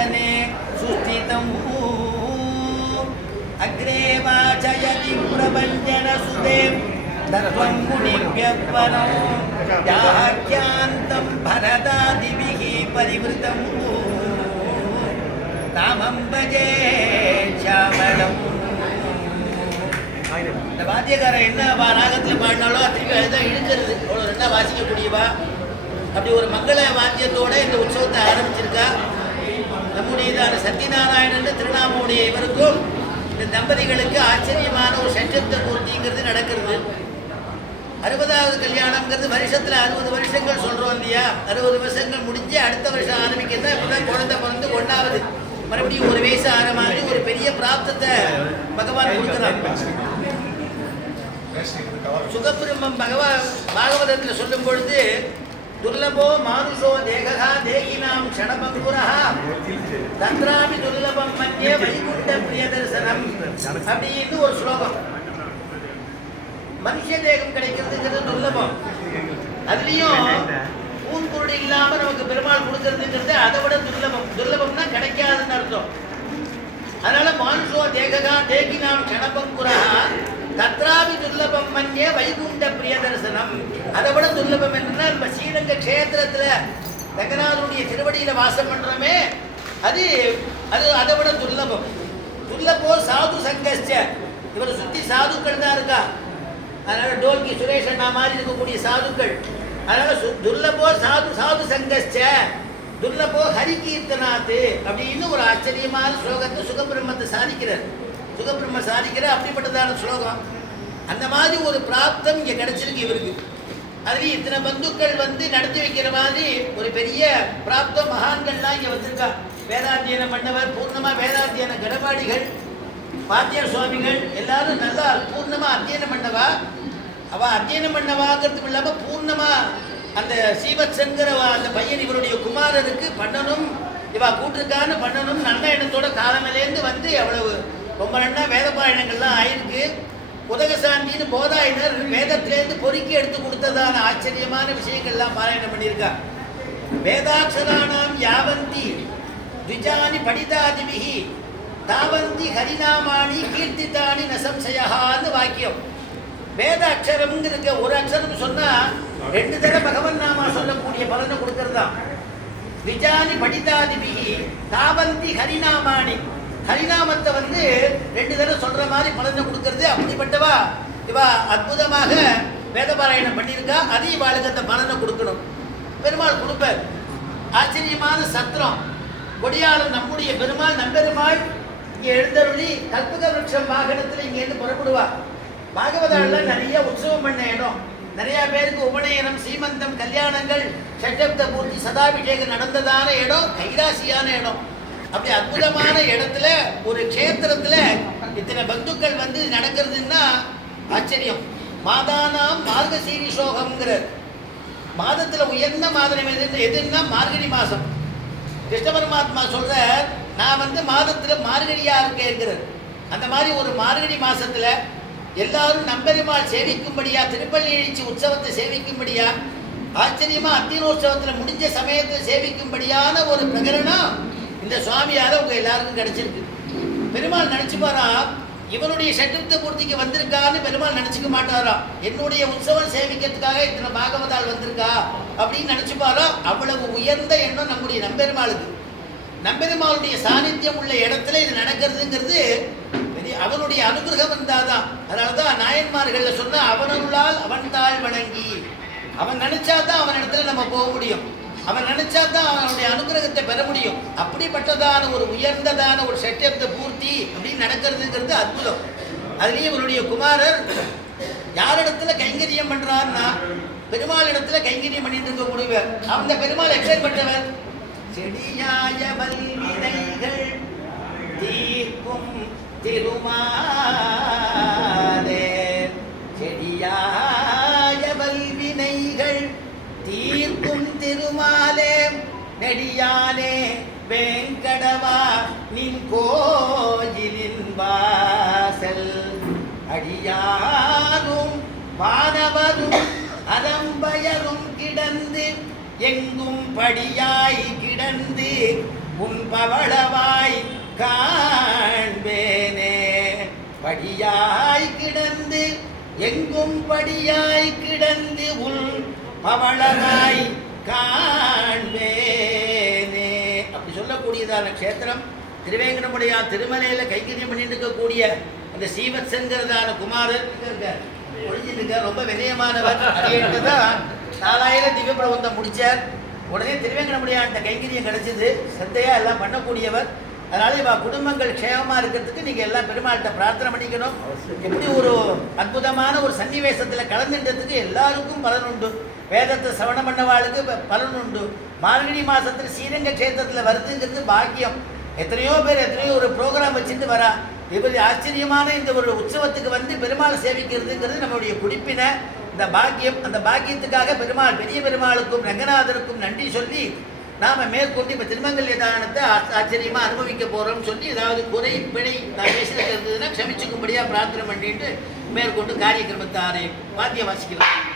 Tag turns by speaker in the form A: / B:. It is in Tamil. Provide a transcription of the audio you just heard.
A: सिंहासने सुस्थितम् अग्रे वाचयति प्रभञ्जनसुते तत्त्वं मुनिभ्यः परं याह्यान्तं भरदादिभिः परिवृतम् रामं भजे श्यामलम् இந்த வாத்தியக்காரன் என்ன பா ராகத்தில் பாடினாலும் திருப்பி அதுதான் இழுக்கிறது அவ்வளோ ரெண்டா வாசிக்கக்கூடியவா அப்படி ஒரு மங்கள வாத்தியத்தோட இந்த உற்சவத்தை ஆரம்பிச்சிருக்கா நம்முடையதான சத்யநாராயணன் திருநாமமுடைய இவருக்கும் இந்த தம்பதிகளுக்கு ஆச்சரியமான ஒரு சட்டத்தை பூர்த்திங்கிறது நடக்கிறது. அறுபதாவது கல்யாணம்ங்கிறது வருஷத்தில் அறுபது வருஷங்கள் சொல்கிறோம் இல்லையா? அறுபது வருஷங்கள் முடிஞ்சு அடுத்த வருஷம் ஆரம்பிக்கிறது இப்பதான் குழந்தை பிறந்து ஒன்றாவது மறுபடியும் ஒரு வயசு ஆற மாதிரி ஒரு பெரிய பிராப்தத்தை பகவான் கொடுக்குறாங்க சுகபிரம்மம் பகவான் பாகவதத்தில் சொல்லும் பொழுது துர்லபோ மானுஷோ தேகா தேகினாம் க்ஷணபங்குரா தந்திராபி துர்லபம் மத்திய வைகுண்ட பிரியதர்சனம். அப்படின்னு ஒரு ஸ்லோகம். மனுஷ தேகம் கிடைக்கிறதுங்கிறது துர்லபம். அதுலயும் பூங்குருடு இல்லாம நமக்கு பெருமாள் கொடுக்கறதுங்கிறது அதை விட துர்லபம். துர்லபம்னா கிடைக்காதுன்னு அர்த்தம். அதனால மானுஷோ தேககா தேகினாம் க்ஷணபங்குரா தத்ராபி துர்லபம் மன்யே வைகுண்ட அதை விட துர்லபம் என்னன்னா நம்ம ஸ்ரீரங்க கஷேத்திரத்துல ரங்கநாதனுடைய திருவடியில வாசம் பண்றோமே அது அது அதை விட துர்லபம். துர்லபோ சாது சங்கஸ்ட இவரை சுத்தி சாதுக்கள் தான் இருக்கா? அதனால டோல்கி சுரேஷ் அண்ணா மாதிரி இருக்கக்கூடிய சாதுக்கள். அதனால சு- துர்லபோ சாது சாது சங்கஸ்ட துர்லபோ ஹரிகீர்த்தனாத்து அப்படின்னு ஒரு ஆச்சரியமான ஸ்லோகத்தை சுகபிரம்மத்தை சாதிக்கிறார். சுகபிரம்ம சாதிக்கிற அப்படிப்பட்டதான ஸ்லோகம். அந்த மாதிரி ஒரு பிராப்தம் இங்க கிடைச்சிருக்கு இவருக்கு. அதுலயும் இத்தனை பந்துக்கள் வந்து நடத்தி வைக்கிற மாதிரி ஒரு பெரிய பிராப்த மகான்கள்லாம் இங்க வந்திருக்கா. வேதாத்தியனம் பண்ணவர் பூர்ணமா வேதாத்தியன கடபாடிகள் பாத்தியார் சுவாமிகள் எல்லாரும் நல்லா பூர்ணமா அத்தியனம் பண்ணவா? அவ அத்தியனம் பண்ணவாங்கிறதும் இல்லாம பூர்ணமா அந்த சீவத்சங்கிற அந்த பையன் இவருடைய குமாரருக்கு பண்ணணும் இவா கூட்டிருக்கான்னு பண்ணணும் நல்ல எண்ணத்தோட காலமிலேருந்து வந்து அவ்வளவு ரொம்ப நன்னா வேத பாயணங்கள்லாம் ஆயிருக்கு. உதகசாண்டின்னு போதாயினர் வேதத்திலேருந்து பொறுக்கி எடுத்து கொடுத்ததான ஆச்சரியமான விஷயங்கள்லாம் பாராயணம் பண்ணியிருக்கார். வேதாட்சராணாம் யாவந்தி த்விஜானி படிதாதிபிகி தாவந்தி ஹரிநாமானி கீர்த்தித்தானி நசம்சயான்னு வாக்கியம். வேத அக்ஷரம்ங்கிறக்க ஒரு அக்ஷரம் சொன்னால் ரெண்டு தடவை பகவன் நாமா சொல்லக்கூடிய பலனை கொடுக்கறது? தான் த்விஜானி படிதாதிபிகி தாவந்தி ஹரிநாமானி ஹரிநாமத்தை வந்து ரெண்டு தடவை சொல்கிற மாதிரி பலனை கொடுக்கறது அப்படிப்பட்டவா? இவா அற்புதமாக வேதபாராயணம் பண்ணியிருக்கா. அதையும் இவாளுக்கு அந்த பலனை கொடுக்கணும். பெருமாள் கொடுப்பார். ஆச்சரியமான சத்திரம். கொடியாளர் நம்முடைய பெருமாள் நம்பெருமாள் இங்கே எழுந்தருளி கல்பக விருட்சம் வாகனத்தில் இங்கேருந்து புறப்படுவா. நிறைய உற்சவம் பண்ண இடம். நிறைய பேருக்கு உபநயனம் சீமந்தம் கல்யாணங்கள் சட்டப்த பூர்த்தி சதாபிஷேகம் நடந்ததான இடம் கைலாசியான இடம். அப்படி அற்புதமான இடத்துல ஒரு க்ஷேத்திரத்துல இத்தனை பந்துக்கள் வந்து நடக்கிறதுன்னா ஆச்சரியம். மாதானாம் மார்கசீரிஷோகம்ங்கிறார் மாதத்துல உயர்ந்த மாதம் எது எதுன்னா மார்கழி மாசம் கிருஷ்ண பரமாத்மா சொல்றார் நான் வந்து மாதத்துல மார்கழியா இருக்கேங்கிறார். அந்த மாதிரி ஒரு மார்கழி மாசத்துல எல்லாரும் நம்பெருமாள் சேவிக்கும்படியா திருப்பள்ளி எழுச்சி உற்சவத்தை சேவிக்கும்படியா ஆச்சரியமா அத்தியனோற்சவத்துல முடிஞ்ச சமயத்தில் சேவிக்கும்படியான ஒரு பிரகரணம் இந்த சுவாமியார உங்க எல்லாருக்கும் கிடைச்சிருக்கு. பெருமாள் நினைச்சுப்பாரா? இவனுடைய சட்டுத்த பூர்த்திக்கு வந்திருக்கான்னு பெருமாள் நினைச்சுக்க மாட்டாராம் என்னுடைய உற்சவம் சேவிக்கிறதுக்காக இத்தனை பாகவதால் வந்திருக்கா? அப்படின்னு நினைச்சுப்பாரா? அவ்வளவு உயர்ந்த எண்ணம் நம்முடைய நம்பெருமாளுக்கு. நம்பெருமாளுடைய சாநித்தியம் உள்ள இடத்துல இது நடக்கிறதுங்கிறது அவனுடைய அனுகிரகம் இருந்தாதான் அதனாலதான் நாயன்மார்கள் சொன்ன அவனருளால் அவன் தாழ் வணங்கி. அவன் நினைச்சாதான் அவன் இடத்துல நம்ம போக முடியும். அவன் நினைச்சாதான் அவனுடைய அனுகிரகத்தை பெற முடியும். அப்படிப்பட்டதான ஒரு உயர்ந்ததான ஒரு சட்டியத்தை பூர்த்தி அப்படின்னு நடக்கிறதுங்கிறது அற்புதம். அதுலேயும் இவருடைய குமாரர் யாரிடத்துல கைங்கரியம் பண்றாருன்னா பெருமாள் இடத்துல கைங்கரியம் பண்ணிட்டு இருக்கக்கூடியவர் அந்த பெருமாள் எப்பேற்பட்டவர் செடியாய வல்வினைகள் தீர்க்கும் திருமாலே. செடியாய வல்வினைகள் தீர்க்கும் திருமாலே. நெடியானே வேங்கடவா நின் கோயிலின் வாசல். அடியாரும் பாதவரும் அதம்பயரும் கிடந்து எங்கும் படியாய் கிடந்து உன் பவளவாய் காண்பேனே. படியாய் கிடந்து எங்கும் படியாய் கிடந்து உள் பவளவாய் காண்பேனே. சொல்லக்கூடியதான க்ஷேத்திரம் திருவேங்கடமுடையான் திருமலையில் கைங்கரியம் பண்ணிட்டு இருக்கக்கூடிய அந்த சீவத்சங்கிறதான குமாரர் இங்க இருக்கார். ரொம்ப வினயமானவர். அப்படின்ட்டு தான் நாலாயிரம் திவ்ய பிரபந்தம் முடிச்சார். உடனே திருவேங்கடமுடையான்ட்ட கைங்கரியம் கிடைச்சது. சத்தையா எல்லாம் பண்ணக்கூடியவர். அதனால் இவ குடும்பங்கள் க்ஷேமமாக இருக்கிறதுக்கு நீங்க எல்லாம் பெருமாள்கிட்ட பிரார்த்தனை பண்ணிக்கணும். எப்படி ஒரு அற்புதமான ஒரு சன்னிவேசத்தில் கலந்துட்டதுக்கு எல்லாருக்கும் பலன் உண்டு. வேதத்தை சிரவணம் பண்ணவாளுக்கு பலன் உண்டு. மார்கழி மாதத்தில் ஸ்ரீரங்க க்ஷேத்திரத்துல வருதுங்கிறது பாக்கியம். எத்தனையோ பேர் எத்தனையோ ஒரு ப்ரோக்ராம் வச்சுட்டு வரா. இப்படி ஆச்சரியமான இந்த ஒரு உற்சவத்துக்கு வந்து பெருமாள் சேவிக்கிறதுங்கிறது நம்மளுடைய குடிப்பின. இந்த பாக்கியம் அந்த பாக்கியத்துக்காக பெருமாள் பெரிய பெருமாளுக்கும் ரங்கநாதருக்கும் நன்றி சொல்லி நாம் மேற்கொண்டு இப்போ திருமங்கல்ய தானத்தை ஆச்சரியமாக அனுபவிக்க போகிறோம்னு சொல்லி ஏதாவது குறை பிழை நான் பேசினது இருந்ததுன்னா க்ஷமிச்சுக்கும்படியாக பிரார்த்தனை பண்ணிட்டு மேற்கொண்டு காரியக்கிரமத்தை ஆரம்பி வாத்தியம் வாசிக்கலாம்